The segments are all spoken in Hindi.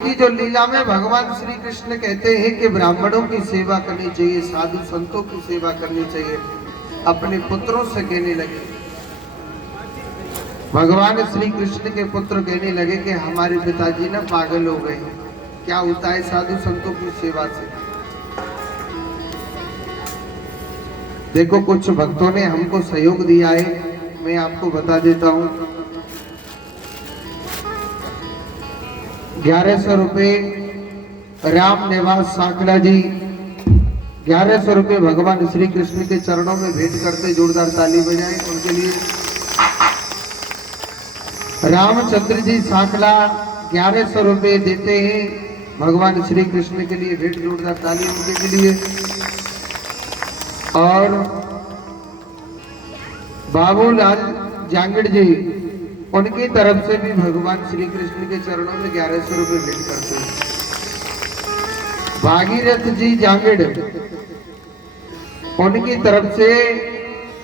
की जो लीला में भगवान श्री कृष्ण कहते हैं कि ब्राह्मणों की सेवा करनी चाहिए, साधु संतों की सेवा करनी चाहिए, अपने पुत्रों से कहने लगे। भगवान श्री कृष्ण के पुत्र कहने लगे कि हमारे पिताजी ना पागल हो गए। क्या होता है साधु संतों की सेवा से? देखो, कुछ भक्तों ने हमको सहयोग दिया है, मैं आपको बता देता हूँ। 1100 रुपए राम निवास साकला जी 1100 रुपए भगवान श्री कृष्ण के चरणों में भेंट करते जोरदार ताली बजाएं उनके लिए। रामचंद्र जी साकला 1100 रुपए देते हैं भगवान श्री कृष्ण के लिए, भेंट जोरदार ताली उनके के लिए। और बाबूलाल जांगड़ जी, उनकी तरफ से भी भगवान श्री कृष्ण के चरणों में 1100 रुपए भेंट करते हैं। भागीरथ जी जांगड़, उनकी तरफ से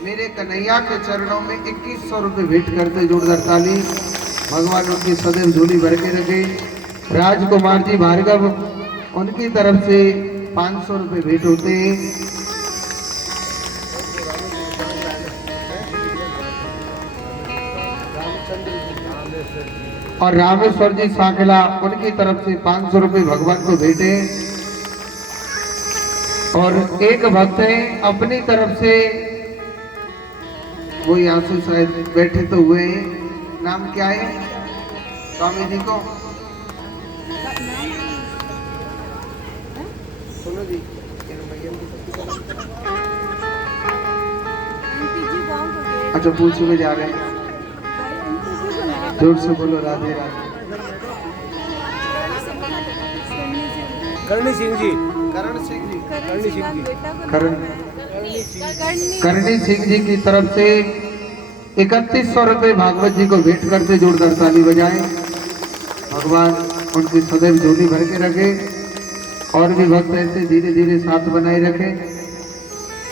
मेरे कन्हैया के चरणों में 2100 रुपए भेंट करते, जोरदार ताली। भगवान उनकी सदैव झोली भर के रखे। राजकुमार जी भार्गव, उनकी तरफ से 500 रुपए भेंट होते हैं। और रामेश्वर जी साकेला, उनकी तरफ से 500 रुपए भगवान को भेंटे। और एक भक्त है अपनी तरफ से, वो यहाँ से शायद बैठे तो हुए हैं, नाम क्या है स्वामी जी को? सुनो जी, अच्छा पूछ में जा रहे हैं, जोर से बोलो राधे राधे। करणी सिंह जी, करण सिंह जी, करणी सिंह जी, करणी सिंह जी की तरफ से 3100 रुपए भागवत जी को भेंट करते, जोरदार ताली बजाएं। भगवान उनकी सदैव झोली भर के रखे और भी भक्त ऐसे धीरे धीरे साथ बनाए रखें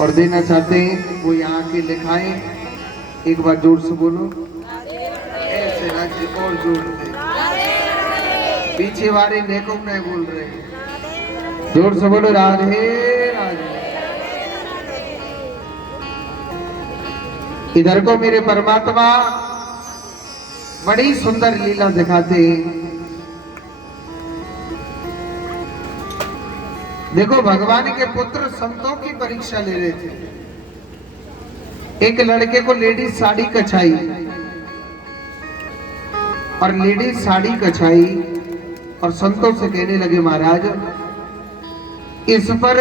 और देना चाहते हैं वो यहाँ के लिखाएं। एक बार जोर से बोलो, ऐसे राज्य और जोर से, पीछे वाले नेको नहीं बोल रहे हैं, जोर से बोलो राधे राधे। इधर को मेरे परमात्मा बड़ी सुंदर लीला दिखाते हैं। देखो, भगवान के पुत्र संतों की परीक्षा ले रहे थे। एक लड़के को लेडीज साड़ी कछाई और लेडीज साड़ी कछाई और संतों से कहने लगे, महाराज इस पर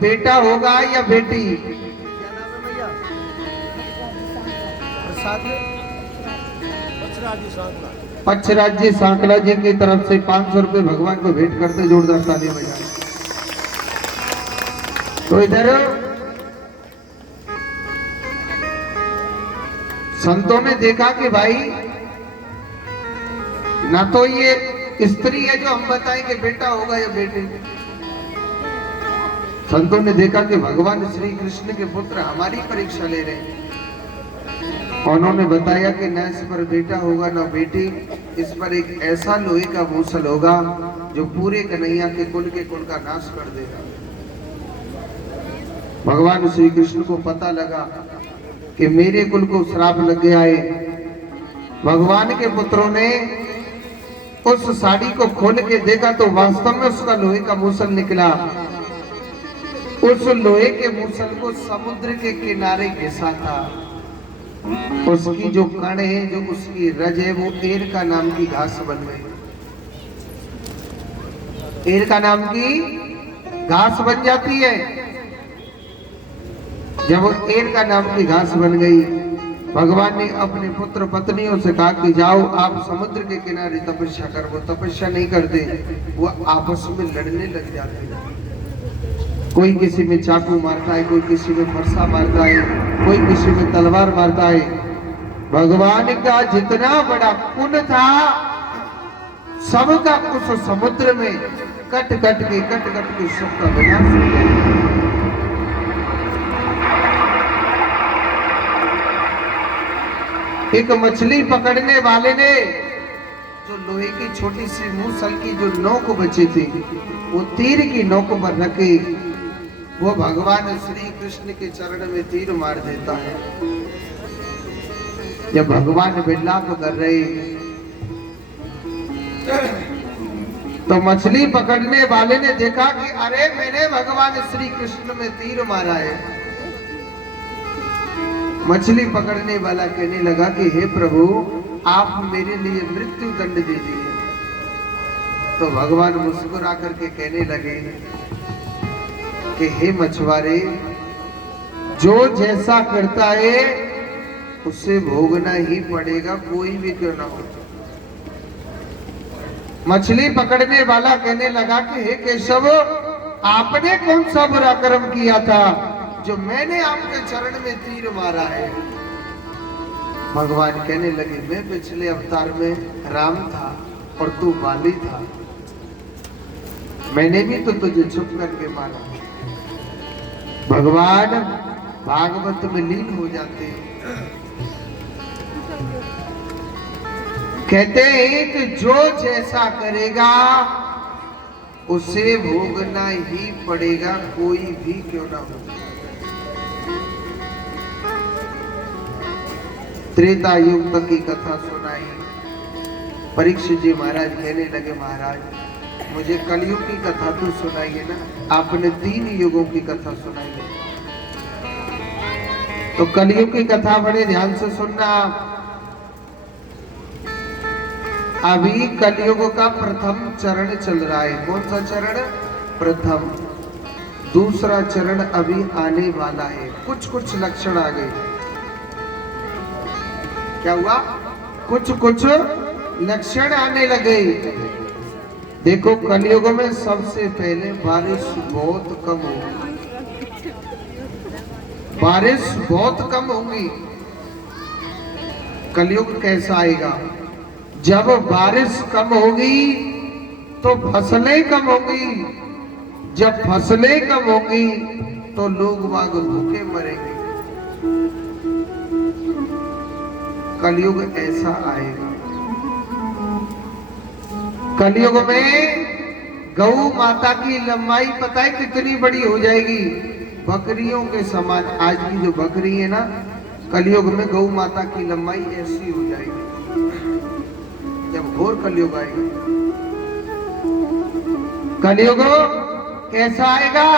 बेटा होगा या बेटी? क्या नाम है भैया? पक्षराज जी सांकला जी की तरफ से 500 रुपए भगवान को भेंट करते, जोरदार ताली बजाएं। तो इधर संतों ने देखा कि भाई ना तो ये स्त्री है जो हम बताएंगे बेटा होगा या बेटे। संतों ने देखा कि भगवान श्री कृष्ण के पुत्र हमारी परीक्षा ले रहे हैं। उन्होंने बताया कि न इस पर बेटा होगा न बेटी, इस पर एक ऐसा लोहे का मूसल होगा जो पूरे कन्हैया के कुल का नाश कर देगा। भगवान श्री कृष्ण को पता लगा कि मेरे कुल को श्राप लग गया है। भगवान के पुत्रों ने उस साड़ी को खोल के देखा तो वास्तव में उसका लोहे का मूसल निकला। उस लोहे के मूसल को समुद्र के किनारे घिसा था। उसकी जो कण है, जो उसकी रज है, वो एरका नाम की घास बन गई। एरका नाम की घास बन जाती है। जब वो एरका नाम की घास बन गई, भगवान ने अपने पुत्र पत्नियों से कहा कि जाओ आप समुद्र के किनारे तपस्या करो। वो तपस्या नहीं करते, वो आपस में लड़ने लग जाते हैं। कोई किसी में चाकू मारता है, कोई किसी में फरसा मारता है, कोई किसी में तलवार मारता है। भगवान का जितना बड़ा पुण्य था, सबका उस समुद्र में कट कट के सबका विनाश हो गया। एक मछली पकड़ने वाले ने जो लोहे की छोटी सी मूसल की जो नोक बची थी, वो तीर की नोक पर रखे वो भगवान श्री कृष्ण के चरण में तीर मार देता है। जब भगवान विलाप कर रहे तो मछली पकड़ने वाले ने देखा कि अरे मैंने भगवान श्री कृष्ण में तीर मारा है। मछली पकड़ने वाला कहने लगा कि हे प्रभु, आप मेरे लिए मृत्यु दंड दीजिए। तो भगवान मुस्कुरा करके कहने लगे कि हे मछुआरे, जो जैसा करता है उसे भोगना ही पड़ेगा, कोई भी क्यों ना हो। मछली पकड़ने वाला कहने लगा कि हे केशव, आपने कौन सा बुरा कर्म किया था जो मैंने आपके चरण में तीर मारा है। भगवान कहने लगे, मैं पिछले अवतार में राम था और तू बाली था, मैंने भी तो तुझे छुप करके मारा। भगवान भागवत में लीन हो जाते हैं। कहते हैं कि जो जैसा करेगा उसे भोगना ही पड़ेगा, कोई भी क्यों ना हो। त्रेता युग की कथा सुनाई। परीक्षित जी महाराज कहने लगे, महाराज मुझे कलयुग की कथा तो सुनाइए ना, आपने 3 युगों की कथा सुनाई है। तो कलयुग की कथा बड़े ध्यान से सुनना। अभी कलयुग का प्रथम चरण चल रहा है। कौन सा चरण? प्रथम। दूसरा चरण अभी आने वाला है। कुछ कुछ लक्षण आ गए। क्या हुआ? कुछ कुछ लक्षण आने लगे। देखो, कलयुग में सबसे पहले बारिश बहुत कम होगी। बारिश बहुत कम होगी। कलयुग कैसा आएगा? जब बारिश कम होगी तो फसलें कम होगी। जब फसलें कम होगी तो लोग बाग भूखे मरेंगे। कलयुग ऐसा आएगा। कलयुग में गौ माता की लंबाई पता है कितनी बड़ी हो जाएगी? बकरियों के समान। आज की जो बकरी है ना, कलयुग में गौ माता की लंबाई ऐसी हो जाएगी जब घोर कलयुग आएगा। कलयुग कैसा आएगा?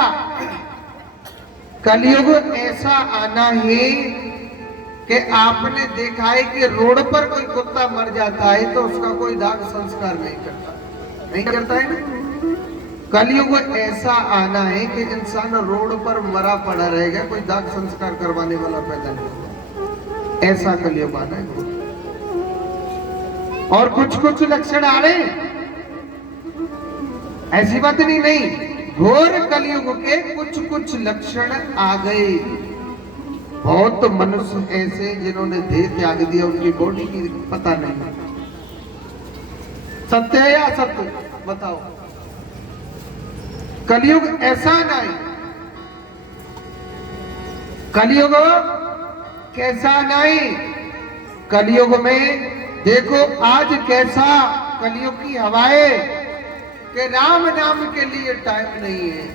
कलयुग ऐसा आना है कि आपने देखा है कि रोड पर कोई कुत्ता मर जाता है तो उसका कोई दाग संस्कार नहीं करता है ना। कलयुग ऐसा आना है कि इंसान रोड पर मरा पड़ा रहेगा, कोई दाग संस्कार करवाने वाला पैदा नहीं होगा। ऐसा कलयुग आना है। और कुछ कुछ लक्षण आ रहे, ऐसी बात नहीं। घोर कलयुग के कुछ कुछ लक्षण आ गए। बहुत मनुष्य ऐसे जिन्होंने देह त्याग दिया, उनकी बॉडी की पता नहीं। सत्य है या सत्य? बताओ। कलयुग ऐसा नहीं। कलयुग कैसा नहीं? कलयुग में देखो आज कैसा कलयुग की हवाएं कि राम नाम के लिए टाइम नहीं है।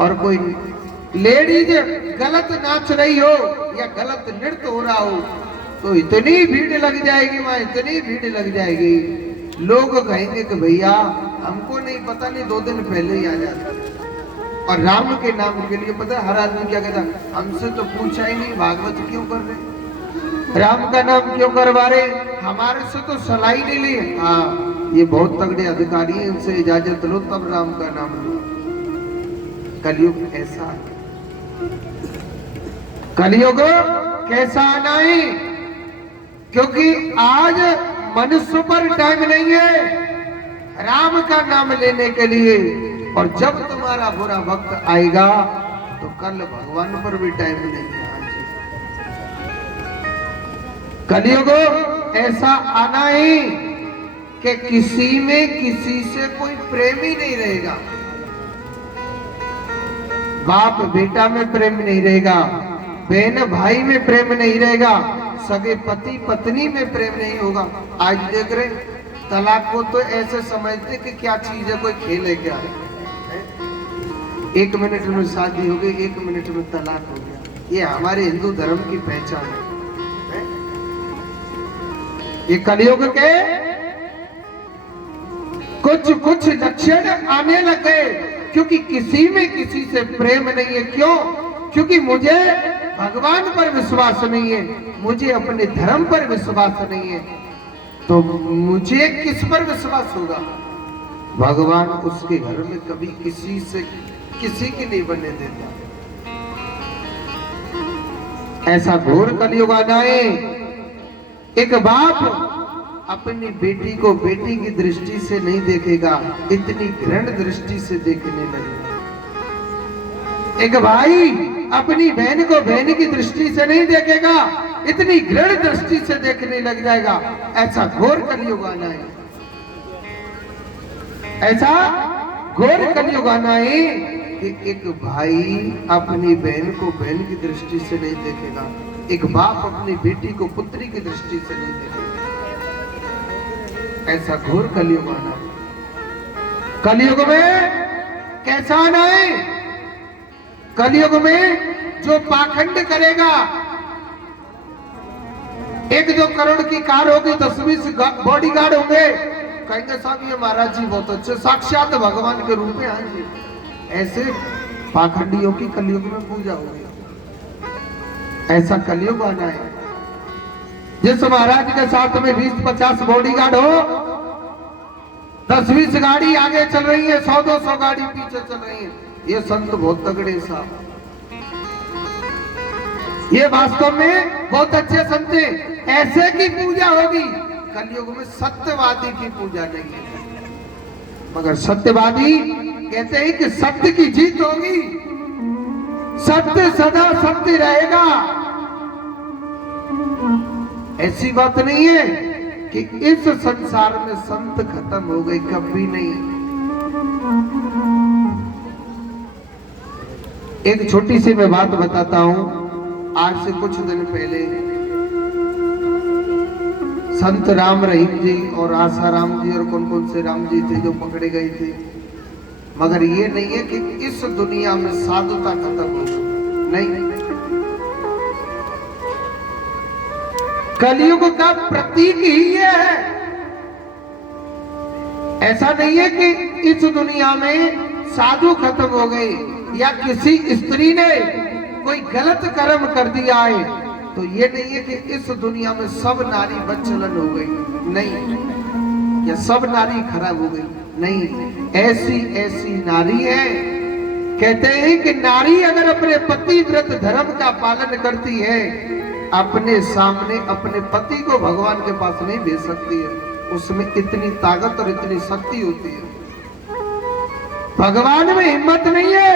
और कोई लेडीज गलत नाच रही हो या गलत नृत्य हो रहा हो तो इतनी भीड़ लग जाएगी, वहां इतनी भीड़ लग जाएगी। लोग कहेंगे कि भैया हमको नहीं पता, नहीं 2 दिन पहले ही आ जाता। और राम के नाम के लिए पता है हर आदमी क्या कहता? हमसे तो पूछा ही नहीं, भागवत क्यों कर रहे, राम का नाम क्यों करवा रहे, हमारे से तो सलाह ही नहीं ली। हाँ, ये बहुत तगड़े अधिकारी हैं, इनसे इजाजत लो तब राम का नाम लो। कलयुग ऐसा है। कलयुग कैसा आना है? क्योंकि आज मनुष्य पर टाइम नहीं है राम का नाम लेने के लिए। और जब तुम्हारा बुरा वक्त आएगा तो कल भगवान पर भी टाइम नहीं है। कलयुग ऐसा आना है कि किसी में किसी से कोई प्रेम ही नहीं रहेगा। बाप बेटा में प्रेम नहीं रहेगा, बहन भाई में प्रेम नहीं रहेगा, सगे पति पत्नी में प्रेम नहीं होगा। आज देख रहे तलाक को तो ऐसे समझते कि क्या चीज है, कोई खेल है क्या है? 1 मिनट में शादी हो गई, 1 मिनट में तलाक हो गया। ये हमारे हिंदू धर्म की पहचान है। ये कलयुग के कुछ लक्षण आने लगे, क्योंकि किसी में किसी से प्रेम नहीं है। क्यों? क्योंकि मुझे भगवान पर विश्वास नहीं है, मुझे अपने धर्म पर विश्वास नहीं है, तो मुझे किस पर विश्वास होगा? भगवान उसके घर में कभी किसी की नहीं बनने देता। ऐसा घोर कलयुग आना है। एक बाप अपनी बेटी को बेटी की दृष्टि से नहीं देखेगा, इतनी घृण दृष्टि से देखने लगेगा। एक भाई अपनी बहन को बहन की दृष्टि से नहीं देखेगा, इतनी घृण दृष्टि से देखने लग जाएगा। ऐसा घोर कलयुग आना है। ऐसा घोर कलयुग आना है कि एक भाई अपनी बहन को बहन की दृष्टि से नहीं देखेगा, एक बाप अपनी बेटी को पुत्री की दृष्टि से नहीं देखेगा। ऐसा घोर कलयुग आना है। कलयुग में कैसा आना है? कलयुग में जो पाखंड करेगा, 1-2 करोड़ की कार होगी, 10-20 बॉडीगार्ड होंगे, कहेंगे साहब ये महाराज जी बहुत अच्छे, साक्षात भगवान के रूप में आएंगे। ऐसे पाखंडियों की कलयुग में पूजा होगी। ऐसा कलयुग आना है। जिस महाराज के साथ में 20-50 बॉडीगार्ड हो, 10-20 गाड़ी आगे चल रही है, 100-200 गाड़ी पीछे चल रही है, ये संत बहुत तगड़े साहब, ये वास्तव में बहुत अच्छे संत हैं। ऐसे की पूजा होगी। कलयुग में सत्यवादी की पूजा नहीं है, मगर सत्यवादी कहते हैं कि सत्य की जीत होगी, सत्य सदा सत्य रहेगा। ऐसी बात नहीं है कि इस संसार में संत खत्म हो गए, कभी नहीं। एक छोटी सी मैं बात बताता हूं। आज से कुछ दिन पहले संत राम रहीम जी और आशा राम जी और कौन कौन से राम जी थे जो पकड़े गए थे, मगर ये नहीं है कि इस दुनिया में साधुता खत्म हो गई, नहीं। कलयुग का प्रतीक ही ये है। ऐसा नहीं है कि इस दुनिया में साधु खत्म हो गए या किसी स्त्री ने कोई गलत कर्म कर दिया है, तो ये नहीं है कि इस दुनिया में सब नारी बदचलन हो गई, नहीं, या सब नारी खराब हो गई, नहीं। ऐसी नारी है। कहते हैं कि नारी अगर अपने पति व्रत धर्म का पालन करती है, अपने सामने अपने पति को भगवान के पास नहीं भेज सकती है। उसमें इतनी ताकत और इतनी शक्ति होती है। भगवान में हिम्मत नहीं है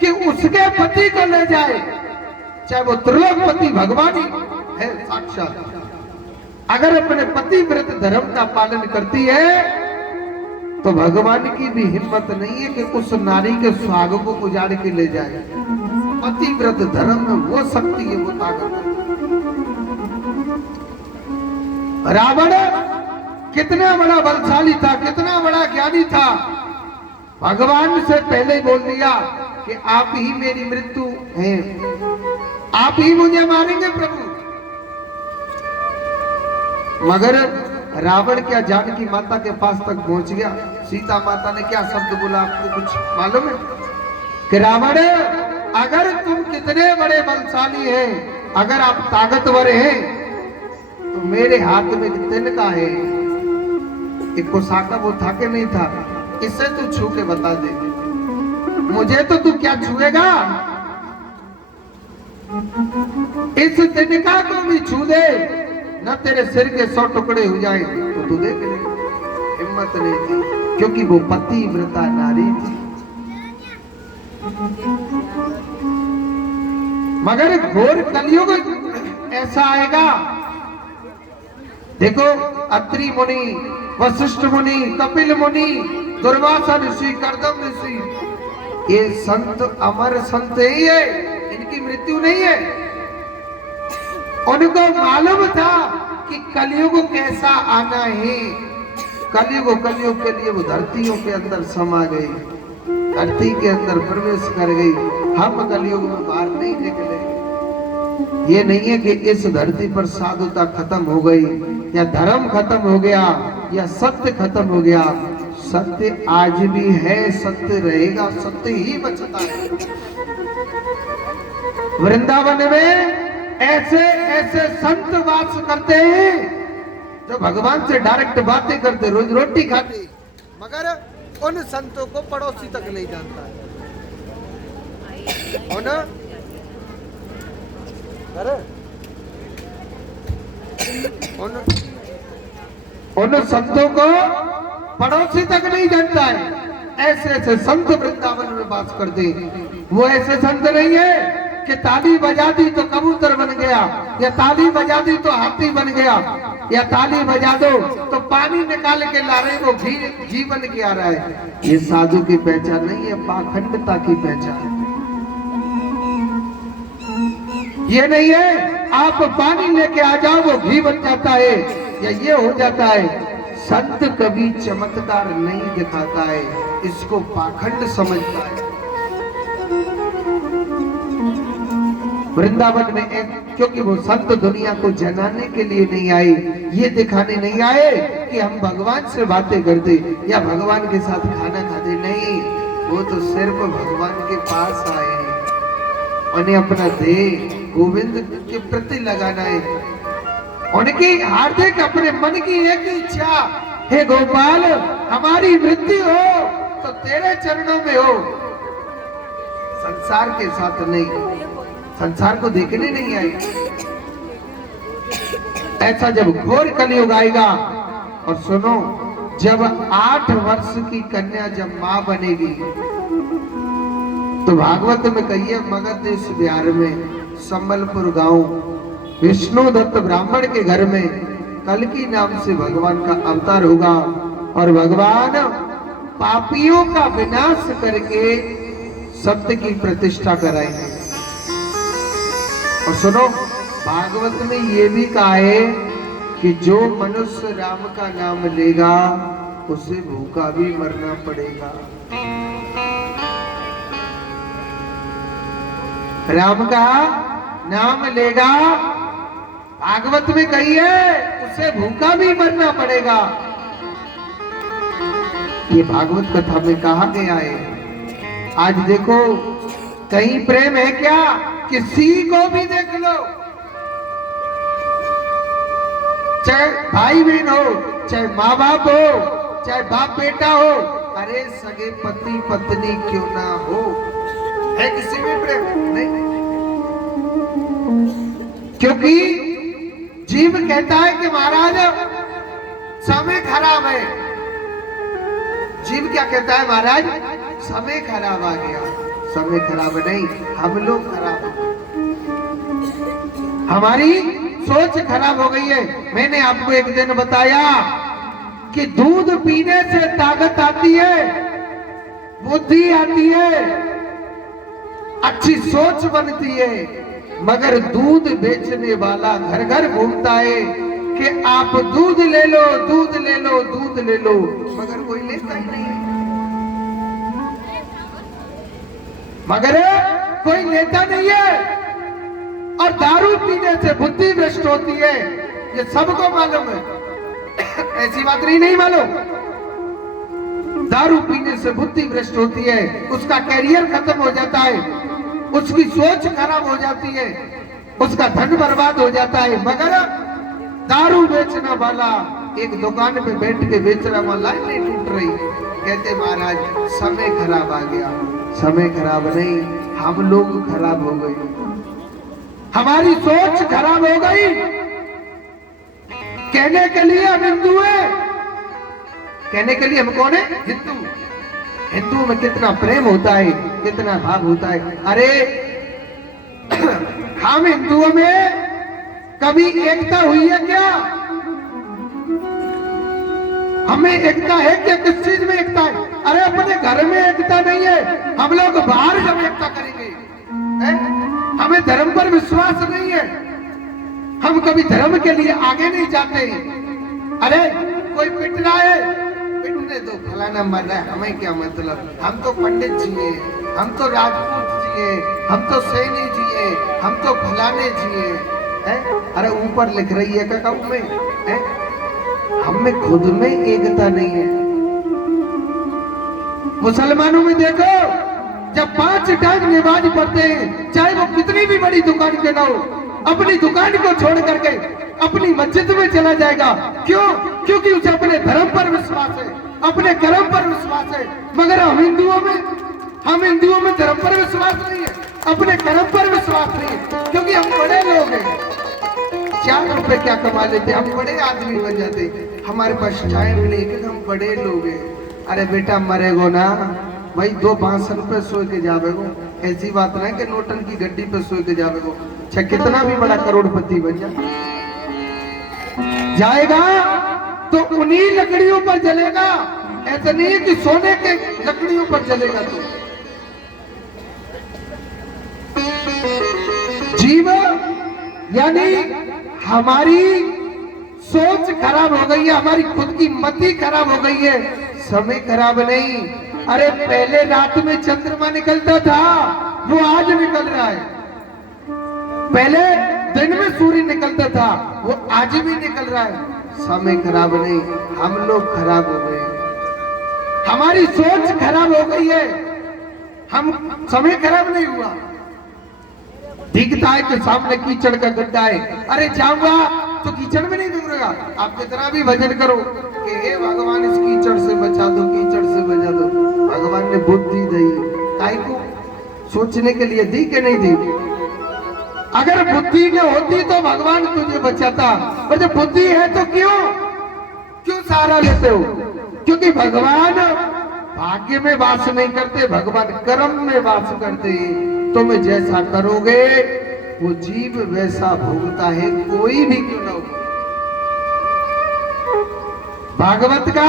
कि उसके पति को ले जाए, चाहे वो त्रिलोकपति भगवान ही है साक्षात। अगर अपने पति व्रत धर्म का पालन करती है तो भगवान की भी हिम्मत नहीं है कि उस नारी के सुहाग को उजाड़ के ले जाए। पति व्रत धर्म में वो शक्ति है, वो ताकत है। रावण कितना बड़ा बलशाली था, कितना बड़ा ज्ञानी था, भगवान से पहले ही बोल दिया कि आप ही मेरी मृत्यु हैं, आप ही मुझे मारेंगे प्रभु। मगर रावण क्या जानकी माता के पास तक पहुंच गया। सीता माता ने क्या शब्द बोला, आपको कुछ मालूम है? कि रावण अगर तुम कितने बड़े बलशाली हैं, अगर आप ताकतवर हैं, तो मेरे हाथ में तिनका है, एक कोसाका वो था कि नहीं था, इससे तू छू के बता दे, मुझे तो तू क्या छुएगा, इस तिनका को भी छू दे, न तेरे सिर के 100 टुकड़े हो जाए तो तू देख ले। हिम्मत नहीं थी, क्योंकि वो पतिव्रता नारी थी। मगर घोर कलयुग ऐसा आएगा। देखो अत्रि मुनि, वशिष्ठ मुनि, कपिल मुनि, दुर्वासा ऋषि, कर्दम ऋषि, ये संत अमर संत ही है, इनकी मृत्यु नहीं है। उनको मालूम था कि कलयुग कैसा आना है। कलयुग के लिए वो धरतियों के अंदर समा गई, धरती के अंदर प्रवेश कर गई। हम कलयुग में बाहर नहीं निकले। ये नहीं है कि इस धरती पर साधुता खत्म हो गई या धर्म खत्म हो गया या सत्य खत्म हो गया। सत्य आज भी है, सत्य रहेगा, सत्य ही बचता है। वृंदावन में ऐसे ऐसे संत वास करते हैं जो भगवान से डायरेक्ट बातें करते, रोज रोटी खाते, मगर उन संतों को पड़ोसी तक नहीं जानता है। उन संतों को पड़ोसी तक नहीं जानता है। ऐसे ऐसे संत वृंदावन में वास करते। वो ऐसे संत नहीं है कि ताली बजा दी तो कबूतर बन गया, या ताली बजा दी तो हाथी बन गया, या ताली बजा दो तो पानी निकाल के ला रहे वो घी बन के आ रहा है। ये साधु की पहचान नहीं है, पाखंडता की पहचान है। ये नहीं है आप पानी लेके आ जाओ वो घी बन जाता है या ये हो जाता है। संत कभी चमत्कार नहीं दिखाता है, इसको पाखंड समझता है। वृंदावन में क्योंकि वो संत दुनिया को जनाने के लिए नहीं आए, ये दिखाने नहीं आए कि हम भगवान से बातें करते या भगवान के साथ खाना खाते। नहीं, वो तो सिर्फ भगवान के पास आए हैं। उन्हें अपना देह गोविंद के प्रति लगाना है। उनकी हार्दिक अपने मन की एक इच्छा, हे गोपाल हमारी मृत्यु हो तो तेरे चरणों में हो, संसार के साथ नहीं, संसार को देखने नहीं आई। ऐसा जब घोर कलयुग आएगा, और सुनो, जब 8 वर्ष की कन्या जब मां बनेगी तो भागवत में कहिए मगध देश बिहार में संबलपुर गांव विष्णु दत्त ब्राह्मण के घर में कल्की नाम से भगवान का अवतार होगा और भगवान पापियों का विनाश करके सत्य की प्रतिष्ठा कराएंगे। और सुनो, भागवत में ये भी कहा है कि जो मनुष्य राम का नाम लेगा उसे भूखा भी मरना पड़ेगा। राम का नाम लेगा, भागवत में कही है, उसे भूखा भी मरना पड़ेगा। ये भागवत कथा में कहा गया है। आज देखो, कहीं प्रेम है क्या? किसी को भी देख लो, चाहे भाई बहन हो, चाहे माँ बाप हो, चाहे बाप बेटा हो, अरे सगे पति पत्नी क्यों ना हो, है किसी में प्रेम? नहीं। क्योंकि जीव कहता है कि महाराज समय खराब है। जीव क्या कहता है? महाराज समय खराब आ गया। समय खराब नहीं, हम लोग खराब हो गए, हमारी सोच खराब हो गई है। मैंने आपको एक दिन बताया कि दूध पीने से ताकत आती है, बुद्धि आती है, अच्छी सोच बनती है, मगर दूध बेचने वाला घर घर घूमता है कि आप दूध ले लो, दूध ले लो, दूध ले लो, मगर कोई लेता ही नहीं है। मगर कोई लेता नहीं है। और दारू पीने से बुद्धि भ्रष्ट होती है, ये सबको मालूम है, ऐसी बात नहीं मालूम। दारू पीने से बुद्धि भ्रष्ट होती है, उसका कैरियर खत्म हो जाता है, उसकी सोच खराब हो जाती है, उसका धन बर्बाद हो जाता है। मगर दारू बेचने वाला एक दुकान पे बैठ के बेच रहा, वहां लाइन नहीं टूट रही, कहते महाराज समय खराब आ गया। समय खराब नहीं, हम लोग खराब हो गए, हमारी सोच खराब हो गई। कहने के लिए हम हिंदू हैं, कहने के लिए हम कौन है? हिंदू। हिंदू में कितना प्रेम होता है, कितना भाव होता है। अरे हम हिंदुओं में कभी एकता हुई है क्या? हमें एकता है क्या? किस चीज में एकता है? अरे अपने घर में एकता नहीं है, हम लोग बाहर जब एकता करेंगे। हमें धर्म पर विश्वास नहीं है, हम कभी धर्म के लिए आगे नहीं जाते। अरे कोई पिट रहा है, पिटने दो, फलाना मर रहा है, हमें क्या मतलब, हम तो पंडित जी हैं, हम तो राजपूत जी हैं, हम तो सैनी जी हैं, हम तो फलाने जी हैं। अरे ऊपर लिख रही है क्या में है? हम में खुद में एकता नहीं है। मुसलमानों में देखो, जब 5 टाइम नमाज पढ़ते हैं, चाहे वो कितनी भी बड़ी दुकान क्यों ना हो, अपनी दुकान को छोड़ करके अपनी मस्जिद में चला जाएगा। क्यों? क्योंकि उसे अपने धर्म पर विश्वास है, अपने कर्म पर विश्वास है। मगर हम हिंदुओं में धर्म पर विश्वास नहीं है, अपने कर्म पर विश्वास नहीं है। क्योंकि हम बड़े लोग हैं, 4 रुपए क्या कमा लेते, हम बड़े आदमी बन जाते, हमारे पास टाइम नहीं, क्योंकि हम बड़े लोग हैं। अरे बेटा मरेगो ना भाई, 2 भाषण पे सो के जावेगो, ऐसी बात ना कि नोटन की गड्डी पे सो के जावेगो। चाहे कितना भी बड़ा करोड़पति बन जाएगा तो उन्हीं लकड़ियों पर जलेगा। ऐसा नहीं है कि सोने के लकड़ियों पर जलेगा। तो जीव यानी हमारी सोच खराब हो गई है, हमारी खुद की मति खराब हो गई है, समय खराब नहीं। अरे पहले रात में चंद्रमा निकलता था, वो आज निकल रहा है। पहले दिन में सूर्य निकलता था, वो आज भी निकल रहा है। समय खराब नहीं, हम लोग खराब हो गए, हमारी सोच खराब हो गई है। हम समय खराब नहीं हुआ। दिखता है कि सामने कीचड़ का गड्ढा है, अरे जाऊंगा तो कीचड़ में नहीं डूबेगा। आप कितना भी भजन करो कि हे भगवान इस कीचड़ से बचा दो, कीचड़ से बचा दो, भगवान ने बुद्धि दी, काहे को सोचने के लिए दी कि नहीं दी? अगर बुद्धि न होती तो भगवान तुझे बचाता, और जब बुद्धि है तो क्यों सहारा लेते हो? क्योंकि भगवान भाग्य में वास नहीं करते, भगवान कर्म में वास करते। तुम जैसा करोगे वो जीव वैसा भोगता है, कोई भी क्यों ना हो। भागवत का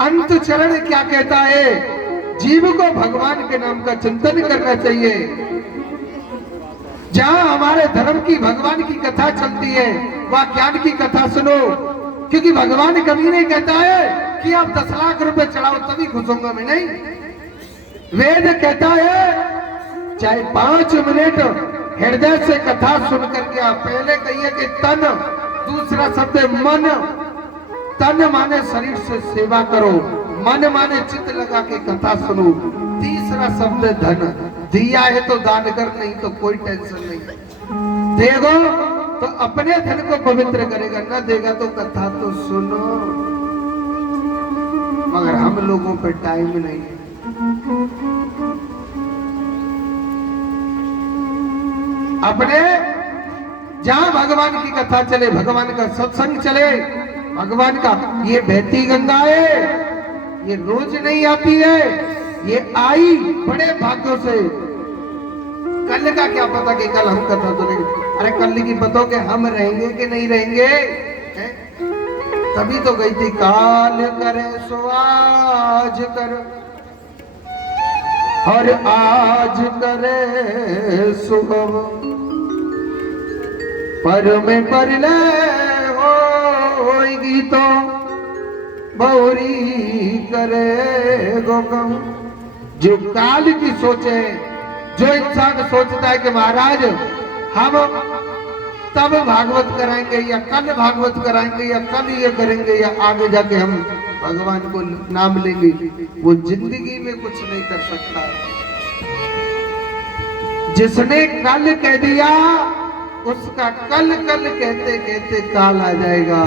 अंत चरण क्या कहता है? जीव को भगवान के नाम का चिंतन करना चाहिए। जहां हमारे धर्म की, भगवान की कथा चलती है, वह ज्ञान की कथा सुनो। क्योंकि भगवान कभी नहीं कहता है कि आप 10 लाख रुपए चढ़ाओ तभी खुश होगा मैं, नहीं। वेद कहता है चाहे 5 मिनट हृदय से कथा सुन करके आप पहले कहिए कि तन, दूसरा शब्द मन, तन माने शरीर से सेवा करो, मन माने चित्त लगा के कथा सुनो, तीसरा शब्द धन, दिया है तो दान कर, नहीं तो कोई टेंशन नहीं। देगो तो अपने धन को पवित्र करेगा, ना देगा तो कथा तो सुनो। मगर हम लोगों पे टाइम नहीं है। अपने जहां भगवान की कथा चले, भगवान का सत्संग चले, भगवान का, ये बहती गंगा है, ये रोज नहीं आती है, ये आई बड़े भाग्यों से। कल का क्या पता कि कल हम कथा सुनेंगे? अरे कल की पता कि हम रहेंगे कि नहीं रहेंगे? तभी तो गई थी, काल करे सो आज कर, और आज करे सुगम, पर में पर ले होगी तो बहुरी करे गोकम। जो काल की सोचे, जो इंसान सोचता है कि महाराज हम तब भागवत कराएंगे, या कल भागवत कराएंगे, या कल ये करेंगे, या आगे जाके हम भगवान को नाम लेंगे, वो जिंदगी में कुछ नहीं कर सकता। जिसने कल कह दिया उसका कल कल कहते कहते काल आ जाएगा,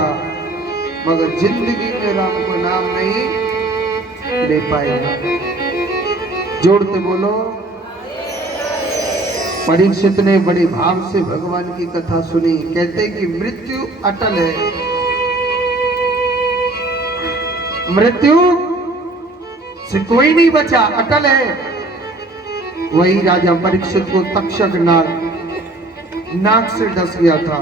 मगर जिंदगी में राम को नाम नहीं ले पाएगा। जोड़ते बोलो। परीक्षित ने बड़े भाव से भगवान की कथा सुनी। कहते कि मृत्यु अटल है, मृत्यु से कोई नहीं बचा, अटल है। वही राजा परीक्षित को तक्षक नाक से डस गया था,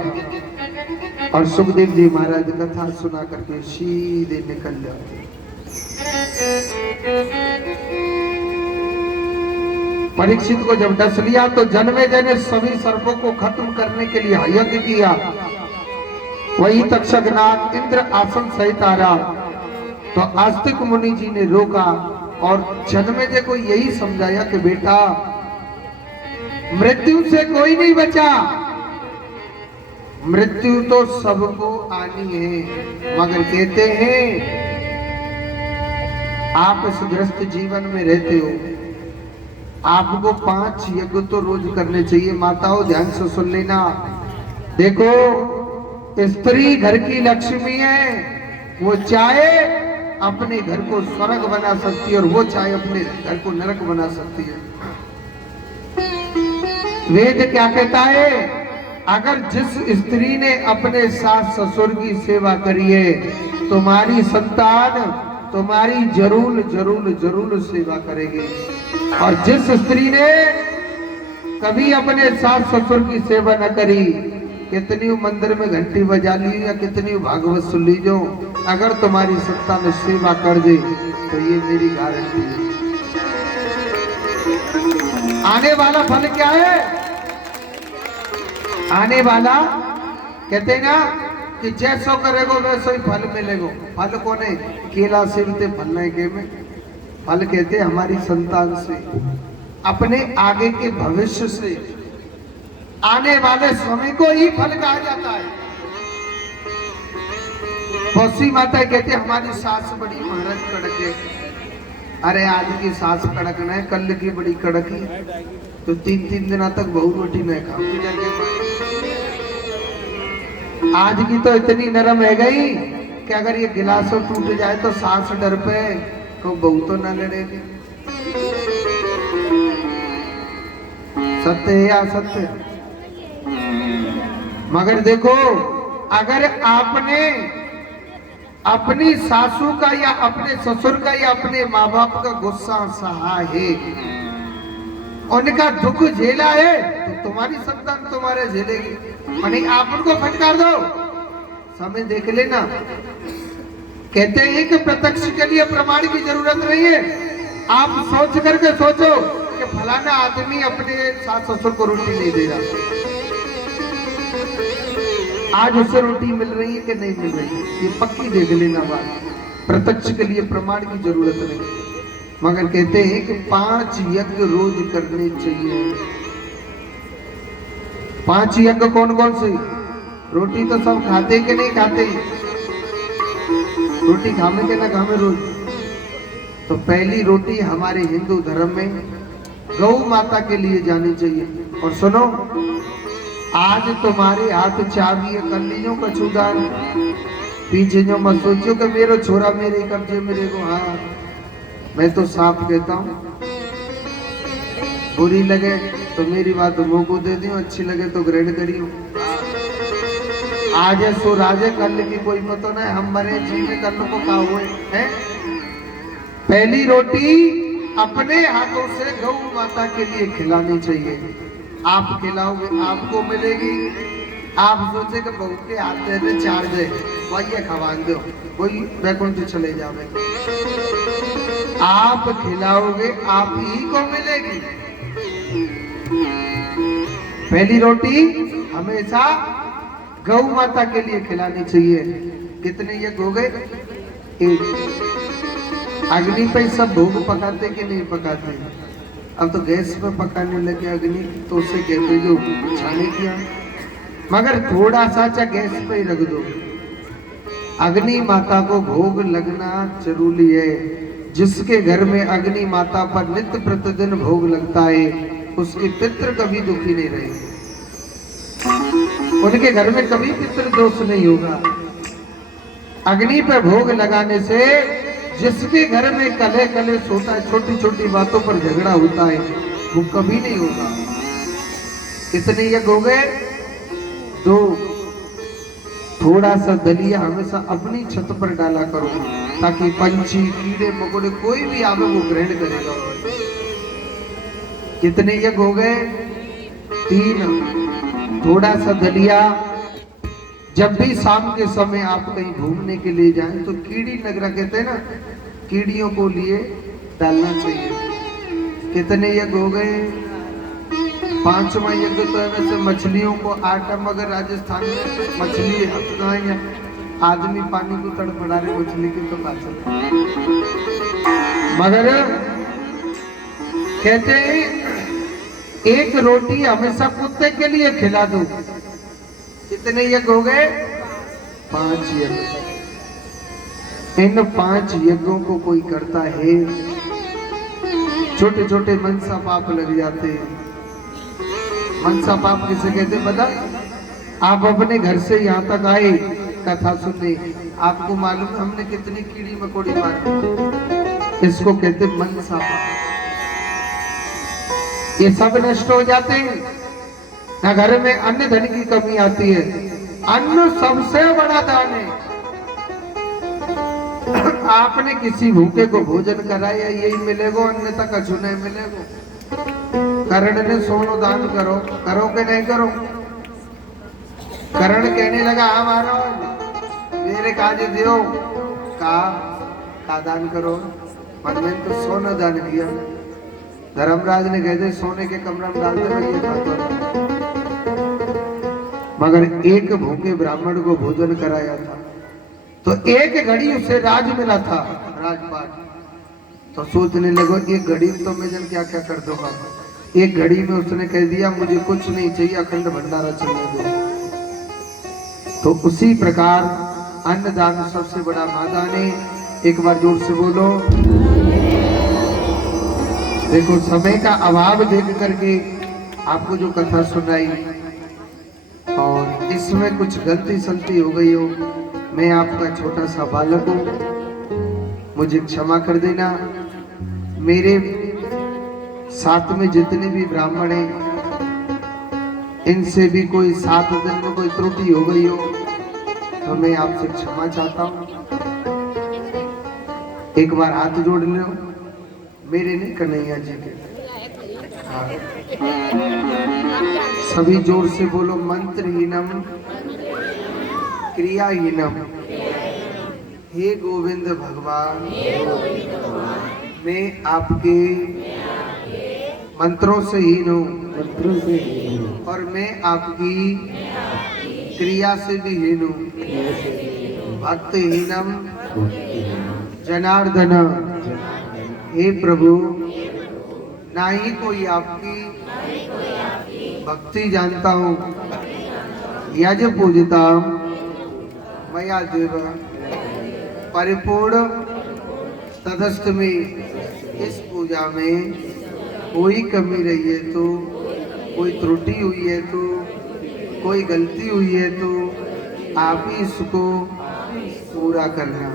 और सुखदेव जी महाराज कथा सुना करके सीधे निकल जाते। परीक्षित को जब डस लिया तो जन्मेजय ने सभी सर्पों को खत्म करने के लिए यज्ञ किया। वही तक्षक नाग इंद्र आसन सहित आ रहा तो आस्तिक मुनि जी ने रोका और जन्मेजय को यही समझाया कि बेटा मृत्यु से कोई नहीं बचा, मृत्यु तो सबको आनी है, मगर कहते हैं आप इस ग्रस्त जीवन में रहते हो, आपको 5 यज्ञ तो रोज करने चाहिए। माताओं ध्यान से सुन लेना, देखो स्त्री घर की लक्ष्मी है, वो चाहे अपने घर को स्वर्ग बना सकती है और वो चाहे अपने घर को नरक बना सकती है। वेद क्या कहता है, अगर जिस स्त्री ने अपने सास ससुर की सेवा करी है, तुम्हारी संतान तुम्हारी जरूर जरूर जरूर सेवा करेगी। और जिस स्त्री ने कभी अपने सास ससुर की सेवा न करी, कितनी मंदिर में घंटी बजा ली या कितनी भागवत सुन ली, जो अगर तुम्हारी सत्ता में सेवा कर दे तो ये मेरी गारंटी है। आने वाला फल क्या है, आने वाला कहते ना कि जैसो करेगो वैसो ही फल मिलेगो। फल कौन है, केला सेवते फल नहीं के में, फल कहते हमारी संतान से, अपने आगे के भविष्य से, आने वाले समय को ही फल कहा जाता है। बहुत माता कहते हमारी सास बड़ी महाराज कड़क है। अरे आज की सास कड़क न है, कल की बड़ी कड़क है, तो 3-3 दिनों तक बहु रोटी नहीं खाऊंगी। आज की तो इतनी नरम है गई कि अगर ये गिलासों टूट जाए तो सास डर पे तो बहू तो ना लड़ेगी। सत्य है या सत्य? मगर देखो, अगर आपने अपनी सासू का या अपने ससुर का या अपने माँ बाप का गुस्सा सहा है, उनका दुख झेला है, तो तुम्हारी संतान तुम्हारे झेलेगी। मानी आप उनको फटकार दो, समय देख लेना। कहते हैं कि प्रत्यक्ष के लिए प्रमाण की जरूरत नहीं है, आप सोच करके सोचो कि फलाना आदमी अपने सास ससुर को रोटी नहीं दे रहा, आज उसे रोटी मिल रही है कि नहीं मिल रही है, ये पक्की देख लेना बात। प्रत्यक्ष के लिए प्रमाण की जरूरत नहीं, मगर कहते हैं कि 5 यज्ञ रोज करने चाहिए। 5 यज्ञ कौन कौन से? रोटी तो सब खाते कि नहीं खाते, रोटी खामे के ना खामे रोज। तो पहली रोटी हमारे हिंदू धर्म में गौ माता के लिए जानी चाहिए। और सुनो, आज तुम्हारे हाथ चाबी कर लीजो कछुदार, पीछे जो मत सोचो कि मेरा छोरा मेरे कब्जे मेरे को। हाँ, मैं तो साफ कहता हूँ, बुरी लगे तो मेरी बात मुंह को दे दियो, अच्छी लगे तो ग्रहण करियो। आज है सो राजे, कल की कोई पता नहीं, हम मरे जीवे कल को का हुए हैं। पहली रोटी अपने हाथों से गौ माता के लिए खिलानी चाहिए। आप खिलाओगे आपको मिलेगी। आप सोचे कि बहू के हाथ दे 4 दे, वही खवान दो, वही बैकुंठ चले जावे। आप खिलाओगे आप ही को मिलेगी। पहली रोटी हमेशा गौ माता के लिए खिलानी चाहिए। कितने ये हो गए? 1। अग्नि पे सब भोग पकाते कि नहीं पकाते? अब तो गैस पे पकाने लगे अग्नि, तो उसे कहते जो छाने किया, मगर थोड़ा सा चा गैस पे ही रख दो। अग्नि माता को भोग लगना जरूरी है। जिसके घर में अग्नि माता पर नित्य प्रतिदिन भोग लगता है, उसके पितृ कभी दुखी नहीं रहेंगे, उनके घर में कभी पितृ दोष नहीं होगा। अग्नि पर भोग लगाने से जिसके घर में कले कले सोता है, छोटी छोटी बातों पर झगड़ा होता है, वो कभी नहीं होगा। कितने यज्ञ हो गए? 2। थोड़ा सा दलिया हमेशा अपनी छत पर डाला करो, ताकि पंछी कीड़े मकोड़े कोई भी आवे वो ग्रहण करेगा। कितने यज्ञ हो गए? 3। थोड़ा सा दलिया जब भी शाम के समय आप कहीं घूमने के लिए जाएं तो कीड़ी नगरा कहते हैं ना, कीड़ियों को लिए डालना चाहिए। कितने यज्ञ हो गए? 5वां यज्ञ तो है वैसे मछलियों को आटा, मगर राजस्थान में मछली कहाँ है? आदमी पानी को तड़फड़ा रहे, मछली की तो बात है। मगर कहते हैं एक रोटी हमेशा कुत्ते के लिए खिला दो। कितने यज्ञ हो गए? 5 यज्ञ। इन 5 यज्ञों को कोई करता है, छोटे छोटे मनसा पाप लग जाते हैं। मनसा पाप किसे कहते हैं पता? आप अपने घर से यहाँ तक आए कथा सुनने, आपको मालूम है हमने कितनी कीड़ी मकोड़ी मारी, इसको कहते मनसा पाप। ये सब नष्ट हो जाते हैं। ना घर में अन्न धन की कमी आती है। अन्न सबसे बड़ा दान है। आपने किसी भूखे को भोजन कराया, यही मिलेगा, अन्यथा कछु नहीं मिलेगा। करण ने सोनो दान करो, करो के नहीं करो? करण कहने लगा हाँ महाराज मेरे काज दियो, का दान करो? मन में तो सोना दान किया। धर्मराज ने कहते सोने के कमरा में डालते रहिए खाता। मगर एक भूखे ब्राह्मण को भोजन कराया था तो एक घड़ी उसे राज मिला था, राजपाट। तो सोचने लगो एक घड़ी में तो मैं जन क्या क्या कर दूंगा। एक घड़ी में उसने कह दिया मुझे कुछ नहीं चाहिए, अखंड भंडारा चलने दो। तो उसी प्रकार अन्नदान सबसे बड़ा महादान है। एक बार जोर से बोलो। देखो समय का अभाव देख करके आपको जो कथा सुनाई और इसमें कुछ गलती सलती हो गई हो, मैं आपका छोटा सा बालक हूँ, मुझे क्षमा कर देना। मेरे साथ में जितने भी ब्राह्मण हैं इनसे भी कोई 7 दिन में कोई त्रुटि हो गई हो तो मैं आपसे क्षमा चाहता हूँ। एक बार हाथ जोड़ लो, मेरे नहीं कन्हैया जी के। हाँ। सभी जोर से बोलो। मंत्रहीनम क्रियाहीनम हे गोविंद भगवान, मैं आपके मंत्रों से हीन हूँ और मैं आपकी क्रिया से भी हीन हूँ। भक्तहीनम जनार्दन, हे प्रभु ना ही कोई आपकी भक्ति जानता हूँ। यज पूजता मया देव परिपूर्ण तदस्त में, इस पूजा में कोई कमी रही है तो, कोई त्रुटि हुई है तो, कोई गलती हुई है तो आप ही इसको पूरा करना।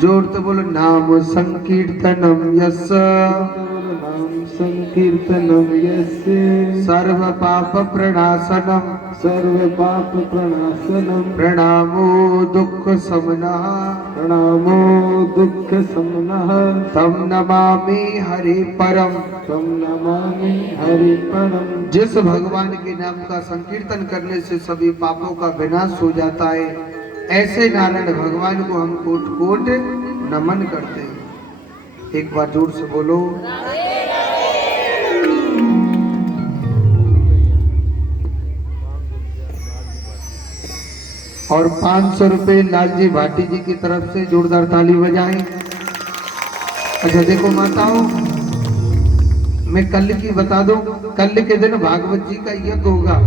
जोर तो बोलो। नाम संकीर्तनम यस्स, नाम संकीर्तनम यस्य सर्व पाप प्रणाशनम, सर्व पाप प्रणाशनम प्रणामो दुख समनः, प्रणामो दुख समनः तम नमामि हरि परम, तम नमामि हरि परम। जिस भगवान के नाम का संकीर्तन करने से सभी पापों का विनाश हो जाता है, ऐसे नारायण भगवान को हम कोट कोट नमन करते हैं। एक बार जोर से बोलो। और 500 रुपए लालजी भाटी जी की तरफ से जोरदार ताली बजाएं। अच्छा देखो माताओं, मैं कल की बता दूं, कल के दिन भागवत जी का यज्ञ होगा।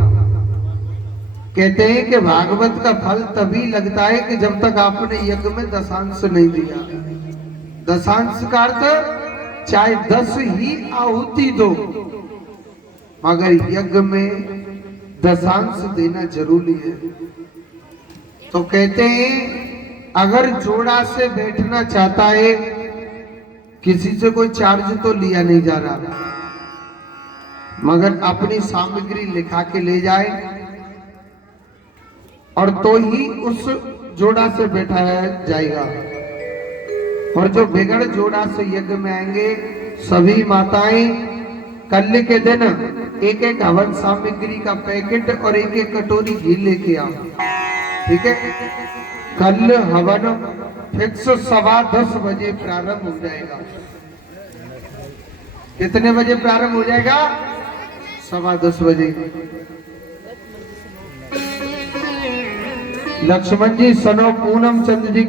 कहते हैं कि भागवत का फल तभी लगता है कि जब तक आपने यज्ञ में दशांश नहीं दिया। दशांश का अर्थ चाहे 10 ही आहुति दो, मगर यज्ञ में दशांश देना जरूरी है। तो कहते हैं अगर जोड़ा से बैठना चाहता है, किसी से कोई चार्ज तो लिया नहीं जा रहा, मगर अपनी सामग्री लिखा के ले जाए और तो ही उस जोड़ा से बैठाया जाएगा। और जो बिगड़ जोड़ा से यज्ञ में आएंगे सभी माताएं कल के दिन एक एक हवन सामग्री का पैकेट और एक एक कटोरी घी लेके आओ, ठीक है। कल हवन फिक्स 10:15 बजे प्रारंभ हो जाएगा। कितने बजे प्रारंभ हो जाएगा? 10:15 बजे। लक्ष्मण जी सनो पूनम चंद्र जी